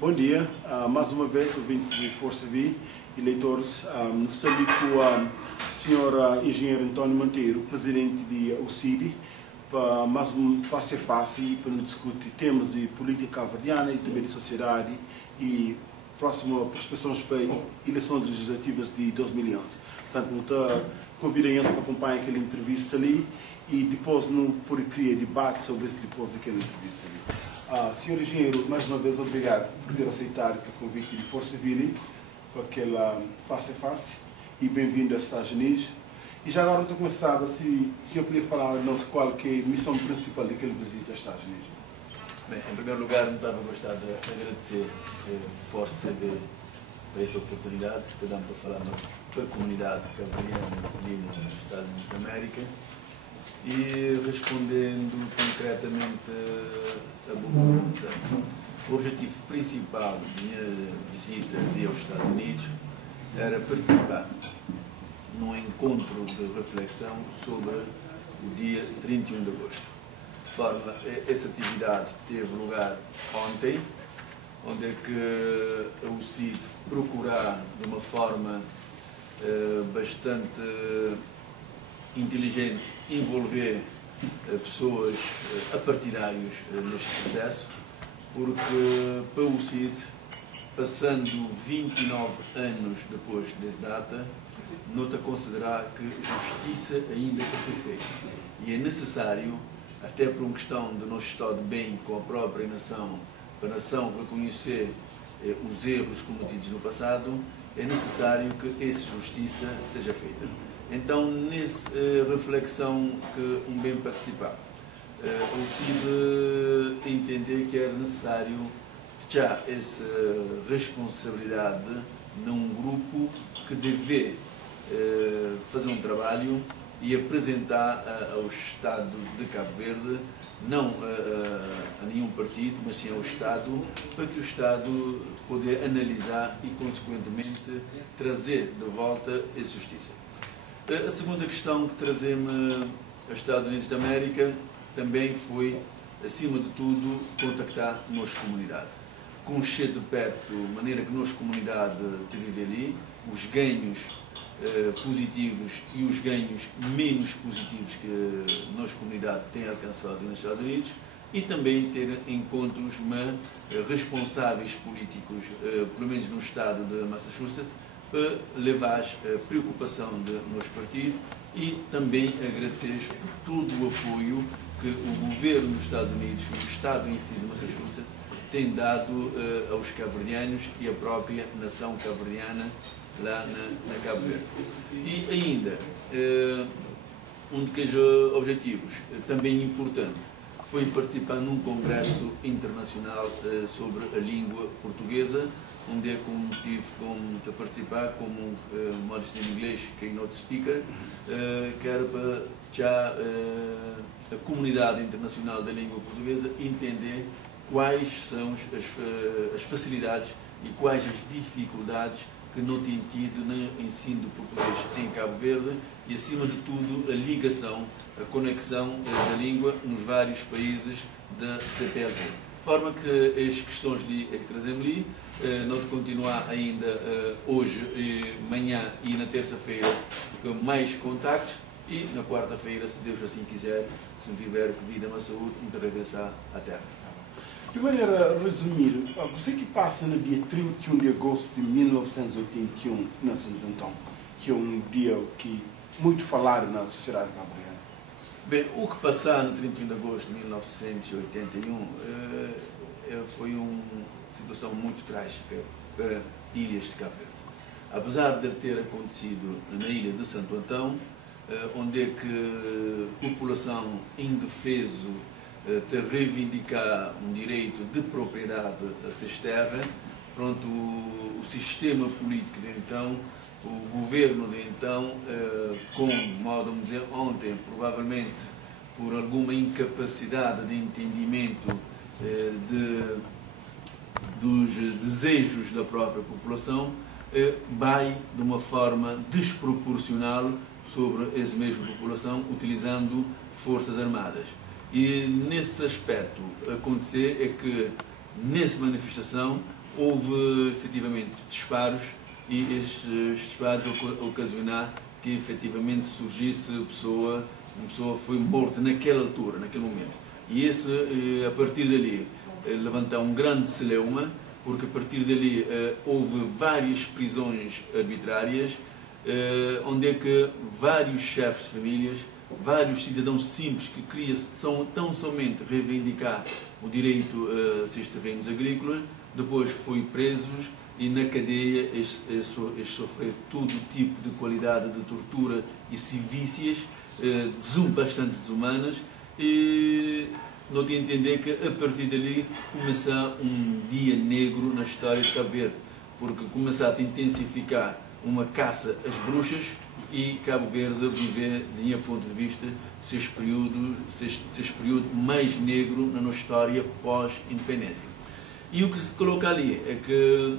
Bom dia, mais uma vez, ouvintes de Força V, eleitores. Nós estamos com o senhor engenheiro António Monteiro, presidente de OCID, para mais um face a face, para discutir temas de política cabo-verdiana e também de sociedade e próxima prospecções para eleições legislativas de 2011. Portanto, convidem-nos para acompanhar aquela entrevista ali e depois não por criar debate sobre isso depois daquela entrevista ali. Senhor engenheiro, mais uma vez obrigado por ter aceitado o convite de Força Vili para aquela face a face e bem-vindo aos Estados Unidos. E já agora, eu começava, se o senhor podia falar-nos qual que é a missão principal daquele visita aos Estados Unidos. Bem, em primeiro lugar, não estava a gostar de agradecer Força CV por essa oportunidade que damos para falar para a comunidade cabo-verdiana ali nos Estados Unidos da América. E respondendo concretamente a boa pergunta, o objetivo principal da minha visita ali aos Estados Unidos era participar num encontro de reflexão sobre o dia 31 de agosto. De forma, essa atividade teve lugar ontem, onde é que o CID procurar de uma forma bastante inteligente envolver pessoas apartidários neste processo, porque para o CID, passando 29 anos depois dessa data, nota considerar que justiça ainda tem que ser feita. E é necessário, até por uma questão do nosso estado de bem com a própria nação, para a nação reconhecer os erros cometidos no passado, é necessário que essa justiça seja feita. Então, nessa reflexão que um bem participar, o CID entender que era necessário já essa responsabilidade num grupo que deve fazer um trabalho e apresentar ao Estado de Cabo Verde, não a nenhum partido, mas sim ao Estado, para que o Estado poder analisar e, consequentemente, trazer de volta essa justiça. A segunda questão que trazemos aos Estados Unidos da América também foi, acima de tudo, contactar a nossa comunidade. Conhecer de perto a maneira que a nossa comunidade vive ali, os ganhos positivos e os ganhos menos positivos que a nossa comunidade tem alcançado nos Estados Unidos e também ter encontros responsáveis políticos, pelo menos no estado de Massachusetts, para levar a preocupação do nosso partido e também agradecer todo o apoio que o governo dos Estados Unidos, o Estado em si de Massachusetts, tem dado aos cabo-verdianos e à própria nação cabo-verdiana lá na Cabo Verde. E ainda, um dos objetivos também importante foi participar num congresso internacional sobre a língua portuguesa, onde é como tive de participar como modest em inglês, keynote speaker, que era para já a comunidade internacional da língua portuguesa entender quais são as facilidades e quais as dificuldades que não tem tido no ensino do português em Cabo Verde e, acima de tudo, a ligação, a conexão da língua nos vários países da CPLP. De forma que as questões que trazemos ali, não de continuar ainda hoje, amanhã e na terça-feira com mais contactos e na quarta-feira, se Deus assim quiser, se não tiver vida na saúde, de regressar à Terra. De maneira resumida, você que passa no dia 31 de agosto de 1981 na Santo Antão, que é um dia que muito falado na sociedade cabo-verdiana. Bem, o que passou no 31 de agosto de 1981 foi uma situação muito trágica para ilhas de Cabo Verde. Apesar de ter acontecido na ilha de Santo Antão, onde é que a população indefeso de reivindicar um direito de propriedade a essas terras, pronto, o sistema político de então, o governo de então, com modo de dizer ontem, provavelmente por alguma incapacidade de entendimento dos desejos da própria população, vai de uma forma desproporcional sobre essa mesma população, utilizando forças armadas. E nesse aspecto acontecer é que nessa manifestação houve efetivamente disparos e estes disparos ocasionaram que efetivamente surgisse uma pessoa foi morta naquela altura, naquele momento. E a partir dali, levantou um grande celeuma, porque a partir dali houve várias prisões arbitrárias, onde é que vários chefes de famílias, vários cidadãos simples que queriam tão somente reivindicar o direito a esses terrenos agrícolas, depois foram presos e na cadeia eles sofreram todo tipo de qualidade de tortura e civícias bastante desumanas, e não tinha a entender que a partir dali começou um dia negro na história de Cabo Verde, porque começou a intensificar uma caça às bruxas e Cabo Verde viver, de meu ponto de vista, esse período mais negro na nossa história pós-independência. E o que se coloca ali é que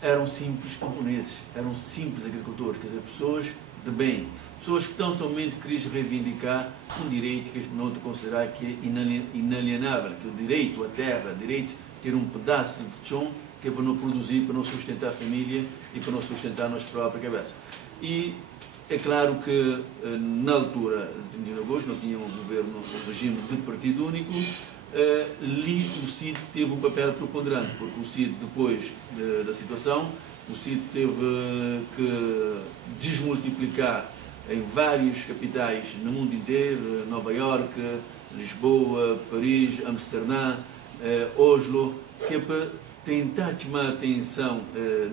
eram simples camponeses, eram simples agricultores, quer dizer, pessoas de bem, pessoas que tão somente queriam reivindicar um direito que este não considerar que é inalienável, que é o direito à terra, o direito a ter um pedaço de chão que é para não produzir, para não sustentar a família e para não sustentar a nossa própria cabeça. E é claro que na altura de 31 de agosto não tinha um governo, um regime de partido único. Ali o CID teve um papel preponderante, porque o CID, depois da situação, o CID teve que desmultiplicar em várias capitais no mundo inteiro, Nova Iorque, Lisboa, Paris, Amsterdã, Oslo, que é para tentar chamar a atenção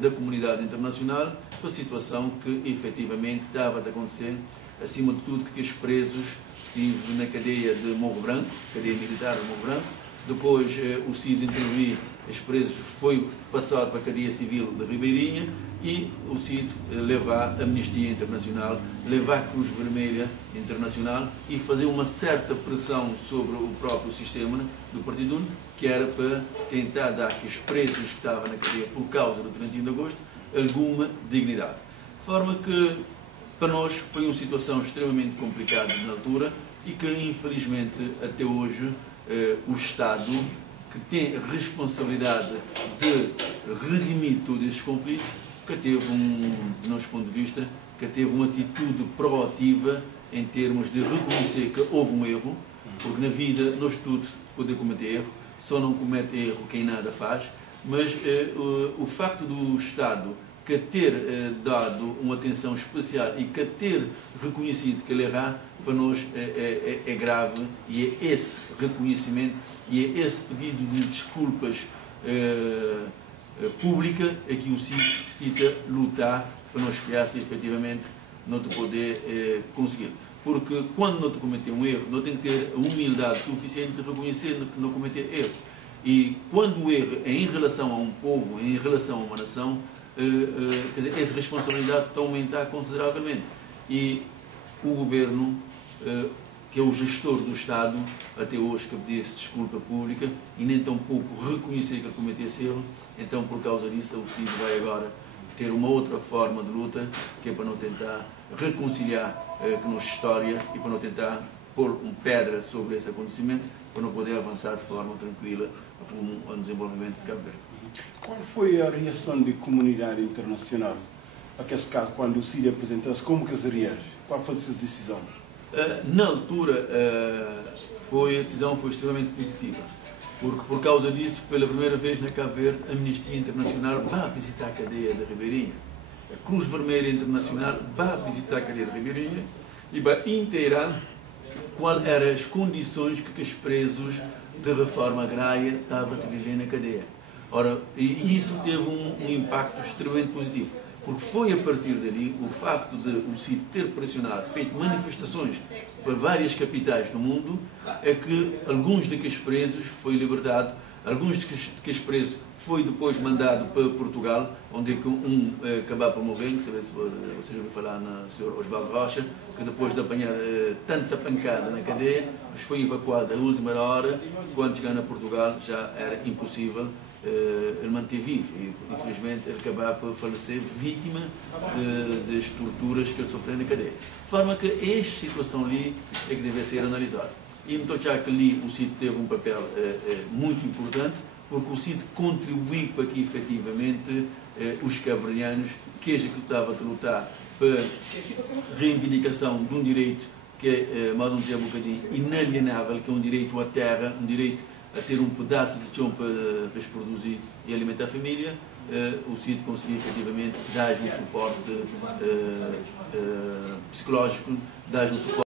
da comunidade internacional para a situação que efetivamente estava a acontecer, acima de tudo que os presos estive na cadeia de Morro Branco, cadeia militar de Morro Branco, depois o CID interviu, os presos foi passado para a cadeia civil de Ribeirinha e o CID levar a Amnistia Internacional, levar a Cruz Vermelha Internacional e fazer uma certa pressão sobre o próprio sistema do Partido Único, que era para tentar dar que os presos que estavam na cadeia por causa do 31 de agosto alguma dignidade. De forma que para nós foi uma situação extremamente complicada na altura e que infelizmente até hoje o Estado, que tem a responsabilidade de redimir todos esses conflitos, que teve do nosso ponto de vista, que teve uma atitude proativa em termos de reconhecer que houve um erro, porque na vida nós todos podemos cometer erro, só não comete erro quem nada faz, mas o facto do Estado que ter dado uma atenção especial e que ter reconhecido que ele errar, para nós é grave, e é esse reconhecimento e é esse pedido de desculpas pública é que o CID tenta lutar para nós criarmos efetivamente não te poder conseguir. Porque quando não te cometer um erro, não tem que ter a humildade suficiente de reconhecer que não cometer erro. E quando o erro é em relação a um povo, em relação a uma nação, quer dizer, essa responsabilidade está a aumentar consideravelmente. E o governo, que é o gestor do Estado, até hoje que pedia-se desculpa pública e nem tão pouco reconhecer que ele cometeu esse erro, então por causa disso o CID vai agora ter uma outra forma de luta, que é para não tentar reconciliar a nossa história e para não tentar pôr uma pedra sobre esse acontecimento, para não poder avançar de forma tranquila rumo ao desenvolvimento de Cabo Verde. Qual foi a reação da comunidade internacional a esse caso, quando o CID apresentou-se? Como que se reage? Qual foi a sua decisão? Na altura, a decisão foi extremamente positiva, porque por causa disso, pela primeira vez na Cabo Verde, a Amnistia Internacional vai visitar a cadeia de Ribeirinha. A Cruz Vermelha Internacional vai visitar a cadeia de Ribeirinha e vai inteirar quais eram as condições que os presos de reforma agrária estavam a viver na cadeia. Ora, e isso teve um impacto extremamente positivo, porque foi a partir dali o facto de o CID ter pressionado, feito manifestações para várias capitais do mundo, é que alguns daqueles presos foi libertado, alguns daqueles presos foi depois mandado para Portugal, onde acabou por morrer, que sabe se vocês ouviram falar no Sr. Osvaldo Rocha, que depois de apanhar tanta pancada na cadeia, mas foi evacuado à última hora, quando chegando a Portugal já era impossível ele manter vivo e infelizmente ele acabou por falecer vítima das torturas que ele sofreu na cadeia. De forma que esta situação ali é que deve ser analisada. E me estou a achar que ali o CID teve um papel muito importante, porque o CID contribuiu para que efetivamente os cabo-verdianos, que é que estava a lutar para reivindicação de um direito que é, vamos dizer um bocadinho, inalienável, que é um direito à terra, um direito a ter um pedaço de chão para se produzir e alimentar a família, o CID conseguiu efetivamente dar um suporte psicológico, dar um suporte